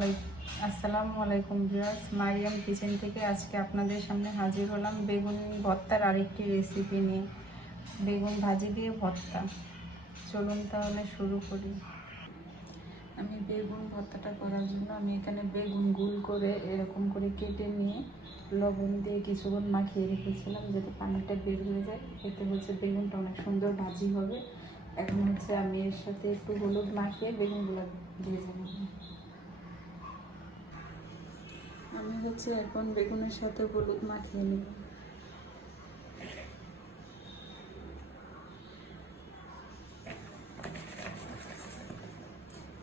আসসালামু আলাইকুম viewers, Mariam kitchen থেকে আজকে আপনাদের সামনে হাজির হলাম বেগুন ভর্তার আরেকটি রেসিপি নিয়ে। বেগুন ভাজি দিয়ে ভর্তা। চলুন তাহলে শুরু করি। আমি বেগুন ভর্তাটা করার জন্য আমি এখানে বেগুন গুল করে এরকম করে কেটে নিয়ে লবণ দিয়ে কিছুক্ষণ মাখিয়ে রেখেছিলাম যাতে পানিটা বের হয়ে যায়। এতে হচ্ছে বেগুনটা অনেক সুন্দর ভাজি হবে। এখন হচ্ছে আমি এর সাথে একটু হলুদ মাখিয়ে বেগুনগুলো দিয়ে যাবো। আমি হচ্ছে এখন বেগুনের সাথে হলুদ মাখিয়ে নেব।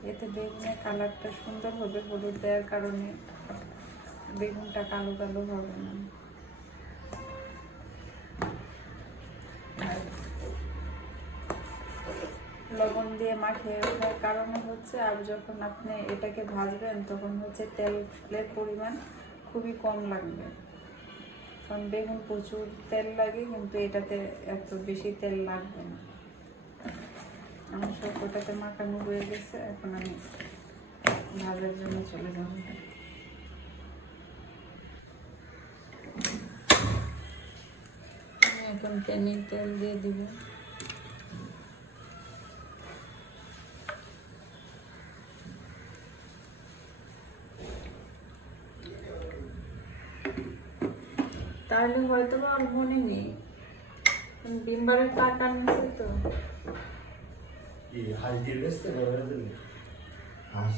এতে বেগুনের কালারটা সুন্দর হবে, হলুদ দেওয়ার কারণে বেগুনটা কালো কালো হবে না। লবণ দিয়ে মাখিয়ে রাখার কারণে হচ্ছে আর যখন আপনি এটাকে ভাজবেন তখন হচ্ছে তেলের পরিমাণ খুবই কম লাগবে, কারণ বেগুন প্রচুর তেল লাগে কিন্তু এটাতে এত বেশি তেল লাগবে না। আমার সব ওটাতে মাখানো হয়ে গেছে, এখন আমি ভাজার জন্য চলে যাব। আমি এখন প্যানে তেল দিয়ে দিব। তাহলে হয়তো আর মনে নেই, বিম্বারের টাকা নিচ্ছে তো। হাঁস দিয়ে বেসতে হাঁস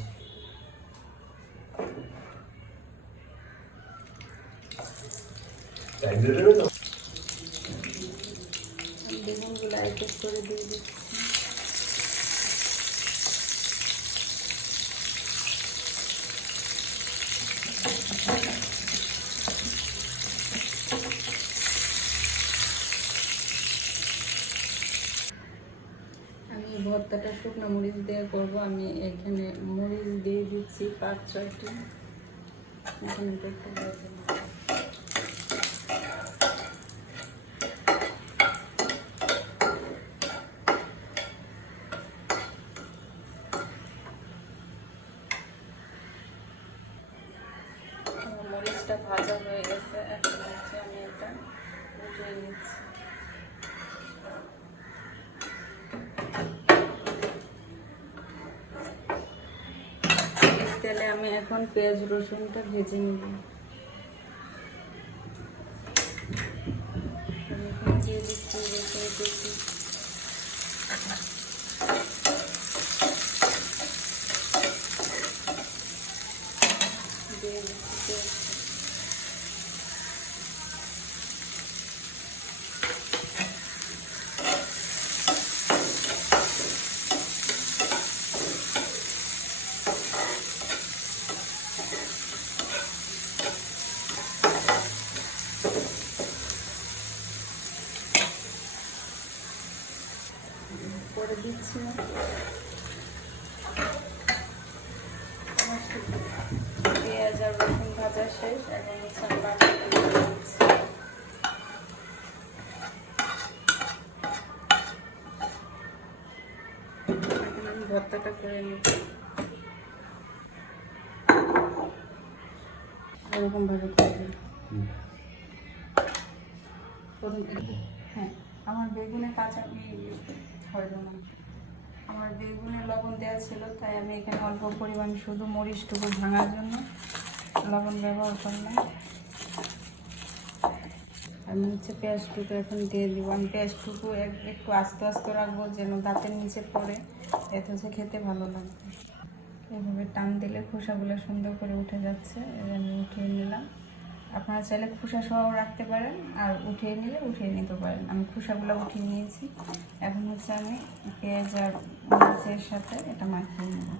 বেগুনগুলো এক এক করে দিয়ে দিচ্ছি। আমি ভর্তাটা শুকনো মরিচ দিয়ে করবো। আমি এখানে মরিচ দিয়ে দিচ্ছি 5-6টি। এখানে একটু ভেজে নেব। মরিচটা ভাজা হয়ে গেছে, এখন হচ্ছে আমি এটা উঠিয়ে নিচ্ছি। তেলে আমি এখন পেঁয়াজ রসুনটা ভেজে নেব। দিয়ে দিচ্ছি রসুন কুচি। দিয়ে দিচ্ছি করে দিচ্ছি। পেঁয়াজ আর রসুন ভাজা শেষ, এখন হচ্ছে আমি বাকিটা দিয়ে দিচ্ছি। এখন আমি ভর্তাটা করে নিব এরকম ভাবে করবো। হ্যাঁ, আমার বেগুনে কাঁচা হইল না। আমার বেগুনে লবণ দেওয়া ছিল, তাই আমি এখানে অল্প পরিমাণ শুধু মরিচটুকু ভাঙার জন্য লবণ ব্যবহার করলাম। আমি হচ্ছে পেঁয়াজটুকু এখন দিয়ে দিব। আমি পেঁয়াজটুকু একটু আস্তে আস্তে রাখবো যেন দাঁতের নিচে পড়ে, এতে হচ্ছে খেতে ভালো লাগবে। এভাবে টান দিলে খোসাগুলো সুন্দর করে উঠে যাচ্ছে। আমি উঠিয়ে নিলাম। আপনারা চাইলে খোসা সহ রাখতে পারেন, আর উঠিয়ে নিলে উঠিয়ে নিতে পারেন। আমি খোসাগুলো উঠিয়ে নিয়েছি। এখন হচ্ছে আমি পেঁয়াজ আর মরিচের সাথে এটা মাখিয়ে নেব।